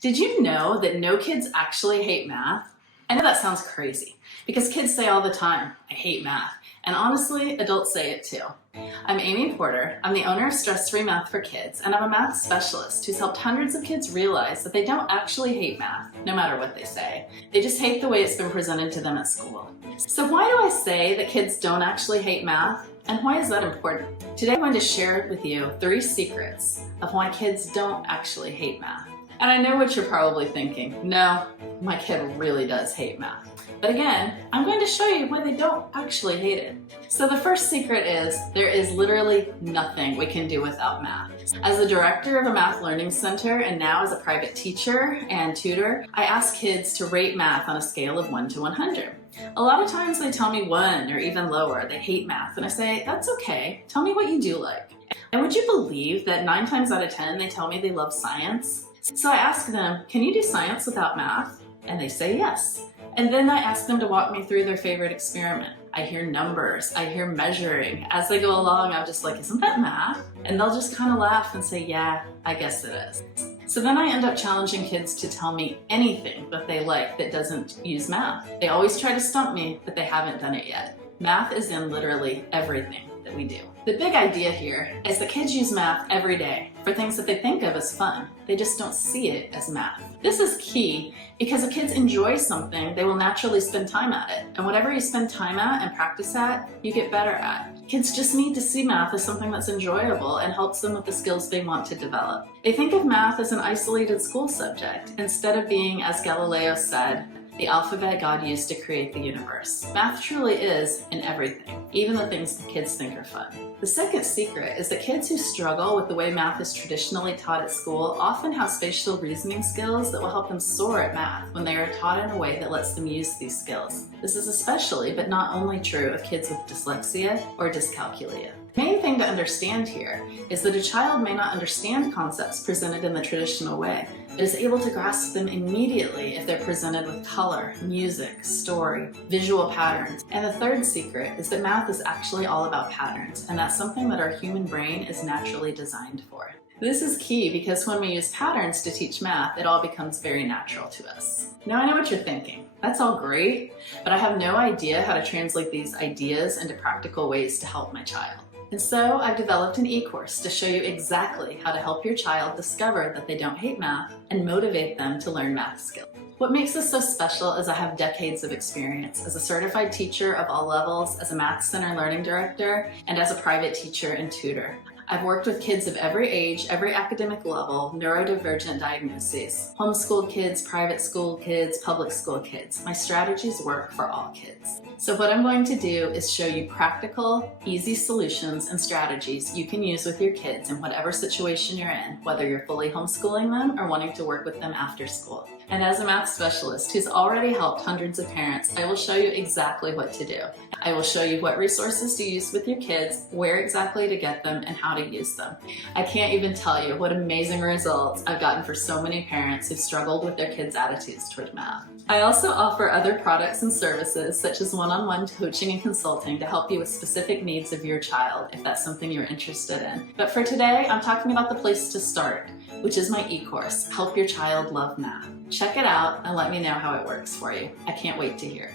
Did you know that no kids actually hate math? I know that sounds crazy because kids say all the time, I hate math. And honestly, adults say it too. I'm Amy Porter. I'm the owner of Stress-Free Math for Kids, and I'm a math specialist who's helped hundreds of kids realize that they don't actually hate math, no matter what they say. They just hate the way it's been presented to them at school. So why do I say that kids don't actually hate math? And why is that important? Today I'm going to share with you 3 secrets of why kids don't actually hate math. And I know what you're probably thinking. No, my kid really does hate math. But again, I'm going to show you why they don't actually hate it. So the first secret is there is literally nothing we can do without math. As the director of a math learning center and now as a private teacher and tutor, I ask kids to rate math on a scale of 1 to 100. A lot of times they tell me 1 or even lower. They hate math. And I say, that's okay. Tell me what you do like. And would you believe that 9 times out of 10 they tell me they love science? So I ask them, can you do science without math? And they say yes. And then I ask them to walk me through their favorite experiment. I hear numbers, I hear measuring. As they go along, I'm just like, isn't that math? And they'll just kind of laugh and say, yeah, I guess it is. So then I end up challenging kids to tell me anything that they like that doesn't use math. They always try to stump me, but they haven't done it yet. Math is in literally everything that we do. The big idea here is that kids use math every day for things that they think of as fun. They just don't see it as math. This is key because if kids enjoy something, they will naturally spend time at it. And whatever you spend time at and practice at, you get better at. Kids just need to see math as something that's enjoyable and helps them with the skills they want to develop. They think of math as an isolated school subject instead of being, as Galileo said, the alphabet God used to create the universe. Math truly is in everything, even the things that kids think are fun. The second secret is that kids who struggle with the way math is traditionally taught at school often have spatial reasoning skills that will help them soar at math when they are taught in a way that lets them use these skills. This is especially, but not only true of kids with dyslexia or dyscalculia. The main thing to understand here is that a child may not understand concepts presented in the traditional way, but is able to grasp them immediately if they're presented with color, music, story, visual patterns. And the third secret is that math is actually all about patterns, and that's something that our human brain is naturally designed for. This is key because when we use patterns to teach math, it all becomes very natural to us. Now I know what you're thinking. That's all great, but I have no idea how to translate these ideas into practical ways to help my child. And so I've developed an e-course to show you exactly how to help your child discover that they don't hate math and motivate them to learn math skills. What makes this so special is I have decades of experience as a certified teacher of all levels, as a Math Center learning director, and as a private teacher and tutor. I've worked with kids of every age, every academic level, neurodivergent diagnoses, homeschooled kids, private school kids, public school kids. My strategies work for all kids. So what I'm going to do is show you practical, easy solutions and strategies you can use with your kids in whatever situation you're in, whether you're fully homeschooling them or wanting to work with them after school. And as a math specialist who's already helped hundreds of parents, I will show you exactly what to do. I will show you what resources to use with your kids, where exactly to get them, and how to use them. I can't even tell you what amazing results I've gotten for so many parents who've struggled with their kids' attitudes toward math. I also offer other products and services such as one-on-one coaching and consulting to help you with specific needs of your child if that's something you're interested in. But for today, I'm talking about the place to start, which is my e-course, Help Your Child Love Math. Check it out and let me know how it works for you. I can't wait to hear.